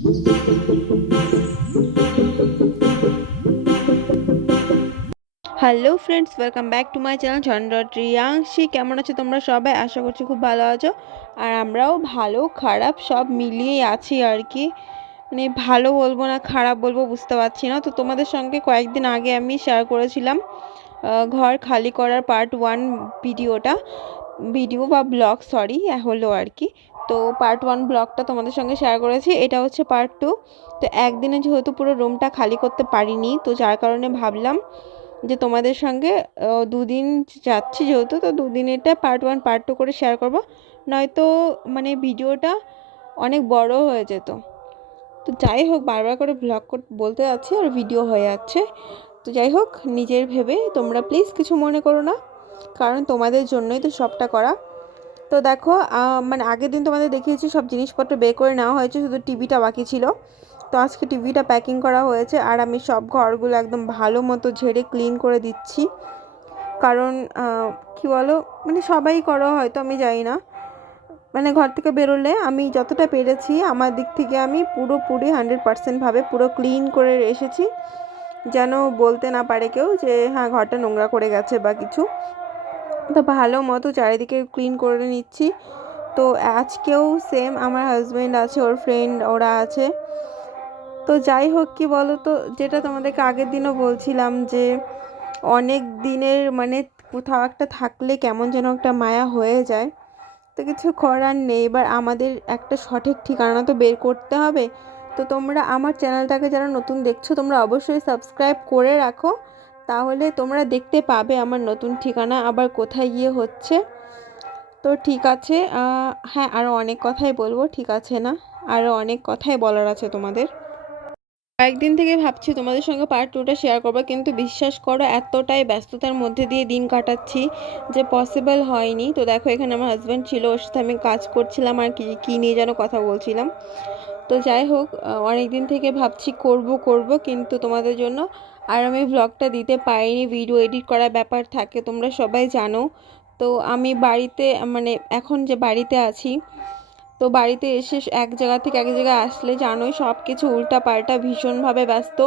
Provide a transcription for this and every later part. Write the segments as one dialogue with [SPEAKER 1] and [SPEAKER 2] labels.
[SPEAKER 1] Hello friends welcome back to my channel Chandra Riyanshi কেমন আছো তোমরা সবাই? আশা করছি খুব ভালো আছো। আর আমরাও ভালো, খারাপ, সব মিলিয়েই আছি আর কি মানে ভালো বলব না, খারাপ বলব বুঝতে পারছি না। তো তোমাদের সঙ্গে কয়েকদিন আগে আমি শেয়ার করেছিলাম ঘর খালি করার পার্ট ওয়ান ভিডিওটা ভিডিও বা ব্লগ সরি হলো আর কি তো পার্ট ওয়ান ব্লগটা তোমাদের সঙ্গে শেয়ার করেছি, এটা হচ্ছে পার্ট টু তো একদিনে যেহেতু পুরো রুমটা খালি করতে পারিনি, তো যার কারণে ভাবলাম যে তোমাদের সঙ্গে দুদিন যাচ্ছি যেহেতু, তো দুদিনেরটা পার্ট ওয়ান পার্ট টু করে শেয়ার করব। নয়তো মানে ভিডিওটা অনেক বড় হয়ে যেত। তো যাই হোক, বারবার করে ব্লগ বলতে যাচ্ছি, আর ভিডিও হয়ে যাচ্ছে। তো যাই হোক, নিজের ভেবে তোমরা প্লিজ কিছু মনে করো না, কারণ তোমাদের জন্যই তো সবটা করা। তো দেখো মানে আগের দিন তোমাদের দেখিয়েছি সব জিনিসপত্র বের করে নেওয়া হয়েছে, শুধু টিভিটা বাকি ছিল। তো আজকে টিভিটা প্যাকিং করা হয়েছে আর আমি সব ঘরগুলো একদম ভালো মতো ঝেড়ে ক্লিন করে দিচ্ছি। কারণ কি বলো মানে সবাই করো, হয়তো আমি জানি না। মানে ঘর থেকে বেরোলে আমি যতটা পেরেছি, আমার দিক থেকে আমি পুরোপুরি হান্ড্রেড পার্সেন্টভাবে পুরো ক্লিন করে এসেছি। যেন বলতে না পারে কেউ যে হ্যাঁ ঘরটা নোংরা করে গেছে বা কিছু। তো ভালো মতো চারিদিকে ক্লিন করে নিচ্ছি। তো আজকেও সেম আমার হাজব্যান্ড আছে, ওর ফ্রেন্ড ওরা আছে। তো যাই হোক, কি বলো তো যেটা তোমাদেরকে আগের দিনও বলছিলাম যে অনেক দিনের মানে কোথাও একটা থাকলে কেমন যেন একটা মায়া হয়ে যায়। তো কিছু করার নেই, এবার আমাদের একটা সঠিক ঠিকানা তো বের করতে হবে। তো তোমরা আমার চ্যানেলটাকে যারা নতুন দেখছ, তোমরা অবশ্যই সাবস্ক্রাইব করে রাখো। তাহলে তোমরা দেখতে পাবে আমার নতুন ঠিকানা আবার কোথায় গিয়ে হচ্ছে। তো ঠিক আছে হ্যাঁ আরও অনেক কথাই বলব, ঠিক আছে না? আরও অনেক কথাই বলার আছে তোমাদের। কয়েকদিন থেকে ভাবছি তোমাদের সঙ্গে পার্ট টুটা শেয়ার করব, কিন্তু বিশ্বাস করো, এতটাই ব্যস্ততার মধ্যে দিয়ে দিন কাটাচ্ছি যে পসিবল হয়নি। তো দেখো, এখানে আমার হাজব্যান্ড ছিল, ওর সাথে আমি কাজ করছিলাম আর কি, কী নিয়ে যেন কথা বলছিলাম। তো যাই হোক অনেক দিন থেকে ভাবছি করব করব, কিন্তু তোমাদের জন্য আর আমি ব্লগটা দিতে পারিনি ভিডিও এডিট করার ব্যাপার থাকে, তোমরা সবাই জানো। তো আমি বাড়িতে মানে এখন যে বাড়িতে আছি, তো বাড়িতে এসে এক জায়গা থেকে এক জায়গায় আসলে জানোই সব কিছু উল্টা পাল্টা ভীষণভাবে ব্যস্ত।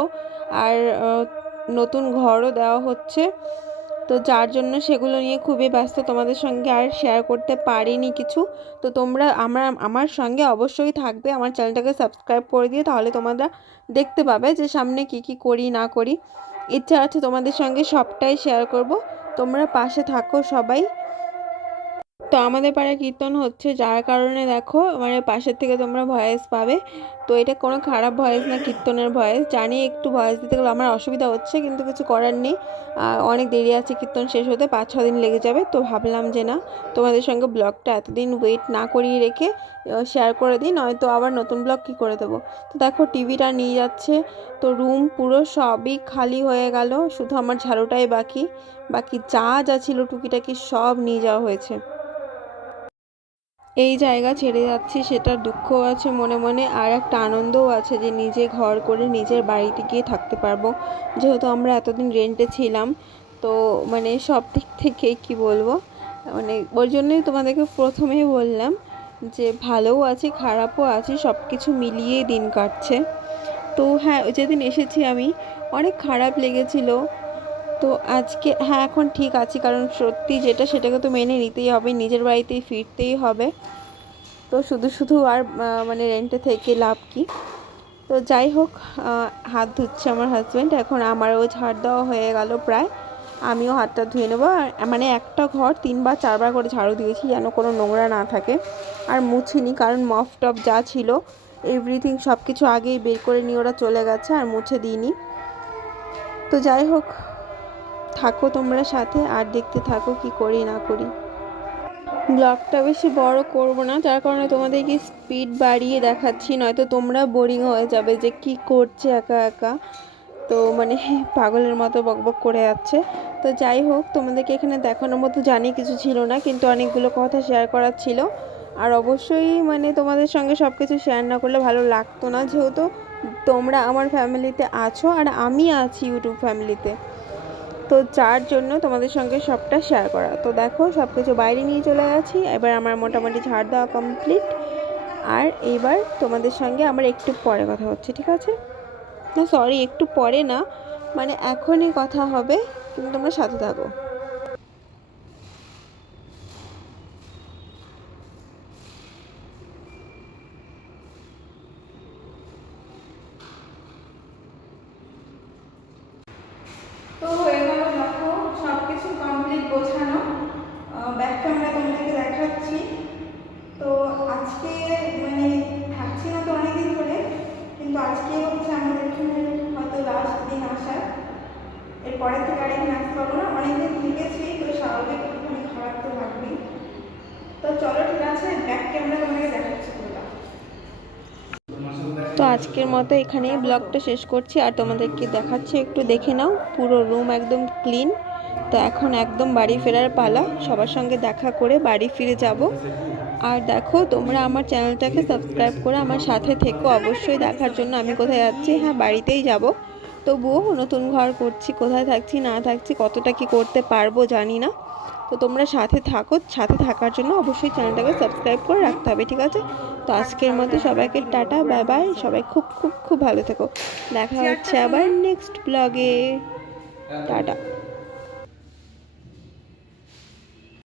[SPEAKER 1] আর নতুন ঘরও দেওয়া হচ্ছে। তো যার জন্য সেগুলো নিয়ে খুবই ব্যস্ত, তোমাদের সঙ্গে আর শেয়ার করতে পারিনি কিছু। তো তোমরা, আমরা, আমার সঙ্গে অবশ্যই থাকবে। আমার চ্যানেলটাকে সাবস্ক্রাইব করে দিয়ে তাহলে তোমরা দেখতে পাবে যে সামনে কি কি করি, না করি। ইচ্ছা আছে তোমাদের সঙ্গে সবটাই শেয়ার করব। তোমরা পাশে থাকো সবাই। তো আমাদের পাড়ায় কীর্তন হচ্ছে, যার কারণে দেখো মানে পাশের থেকে তোমরা ভয়েস পাবে। তো এটা কোনো খারাপ ভয়েস না, কীর্তনের ভয়েস জানি একটু ভয়েস দিতে গেলে আমার অসুবিধা হচ্ছে, কিন্তু কিছু করার নেই। অনেক দেরি আছে, কীর্তন শেষ হতে পাঁচ, ছ দিন লেগে যাবে। তো ভাবলাম যে না, তোমাদের সঙ্গে ব্লগটা এতদিন ওয়েট না করিয়ে রেখে শেয়ার করে দিই, নয়তো আবার নতুন ব্লগ কী করে দেবো। তো দেখো টিভিটা নিয়ে যাচ্ছে, তো রুম পুরো সবই খালি হয়ে গেল। শুধু আমার ঝাড়ুটাই বাকি। বাকি যা যা ছিল টুকিটাকি সব নিয়ে যাওয়া হয়েছে। এই জায়গা ছেড়ে যাচ্ছি, সেটার দুঃখও আছে মনে মনে, আর একটা আনন্দও আছে যে নিজে ঘর করে নিজের বাড়িতে গিয়ে থাকতে পারব। যেহেতু আমরা এতদিন রেন্টে ছিলাম, তো মানে সব দিক থেকে কি বলব মানে ওর জন্যই তোমাদেরকে প্রথমেই বললাম যে ভালোও আছে, খারাপও আছে সব কিছু মিলিয়েই দিন কাটছে। তো হ্যাঁ যেদিন এসেছি আমি, অনেক খারাপ লেগেছিল তো আজকে হ্যাঁ এখন ঠিক আছি। কারণ সত্যি যেটা সেটাকে তো মেনে নিতেই হবে, নিজের বাড়িতেই ফিরতেই হবে। তো শুধু শুধু আর মানে রেন্টে থেকে লাভ কি? তো যাই হোক হাত ধুচ্ছে আমার হাজব্যান্ড এখন আমারও ঝাড় দেওয়া হয়ে গেল প্রায়। আমিও হাতটা ধুয়ে নেব। আর মানে একটা ঘর তিনবার চারবার করে ঝাড়ু দিয়েছি যেন কোনো নোংরা না থাকে। আর মুছিনি, কারণ মফ টপ যা ছিল এভরিথিং সব কিছু আগেই বের করে নিয়ে ওরা চলে গেছে, আর মুছে দিইনি। তো যাই হোক থাকো তোমরা সাথে আর দেখতে থাকো কি করি না করি। ব্লগটা বেশি বড় করব না, যার কারণে তোমাদেরকে স্পিড বাড়িয়ে দেখাচ্ছি, নয়তো তোমরা বোরিং হয়ে যাবে যে কি করছে একা একা। তো মানে পাগলের মতো বকবক করে যাচ্ছে। তো যাই হোক, তোমাদেরকে এখানে দেখানোর মতো জানি কিছু ছিল না, কিন্তু অনেকগুলো কথা শেয়ার করার ছিল। আর অবশ্যই মানে তোমাদের সঙ্গে সব কিছু শেয়ার না করলে ভালো লাগতো না, যেহেতু তোমরা আমার ফ্যামিলিতে আছো আর আমি আছি ইউটিউব ফ্যামিলিতে তো যার জন্য তোমাদের সঙ্গে সবটা শেয়ার করা। তো দেখো সব কিছু বাইরে নিয়ে চলে গেছি। এবার আমার মোটামুটি ঝাড় দেওয়া কমপ্লিট আর এবার তোমাদের সঙ্গে আমার একটু পরে কথা হচ্ছে, ঠিক আছে? না সরি একটু পরে না। মানে এখনই কথা হবে কিন্তু তোমরা সাথে থাকো। তো হয়ে গোছানো ব্যাক ক্যামেরা তোমাদেরকে দেখাচ্ছি। তো আজকে মানে থাকছি না তো অনেকদিন ধরে কিন্তু আজকে হচ্ছে আমাদের এখানে হয়তো লাস্ট দিন আসার। এরপরে থেকে আর এখানে আসতে পারব না অনেকদিন থেকেছি তো স্বাভাবিক একটুখানি খারাপ তো লাগবেই। তো চলো ঠিক আছে ব্যাক ক্যামেরা তোমাকে দেখাচ্ছি তো আজকের মতো এখানেই ব্লগটা শেষ করছি আর তোমাদেরকে দেখাচ্ছি একটু দেখে নাও পুরো রুম একদম ক্লিন তো এখন একদম বাড়ি ফেরার পালা। সবার সঙ্গে দেখা করে বাড়ি ফিরে যাব। আর দেখো, তোমরা আমার চ্যানেলটাকে সাবস্ক্রাইব করে আমার সাথে থেকো। অবশ্যই দেখার জন্য আমি কোথায় যাচ্ছি? হ্যাঁ বাড়িতেই যাব। তবুও নতুন ঘর করছি, কোথায় থাকছি, না থাকছি, কতটা কি করতে পারব জানি না। তো তোমরা সাথে থাকো, সাথে থাকার জন্য অবশ্যই চ্যানেলটাকে সাবস্ক্রাইব করে রাখতে হবে, ঠিক আছে? তো আজকের মতো সবাইকে টাটা বাই বাই সবাই খুব খুব খুব ভালো থেকো। দেখা হচ্ছে আবার নেক্সট ব্লগে টাটা।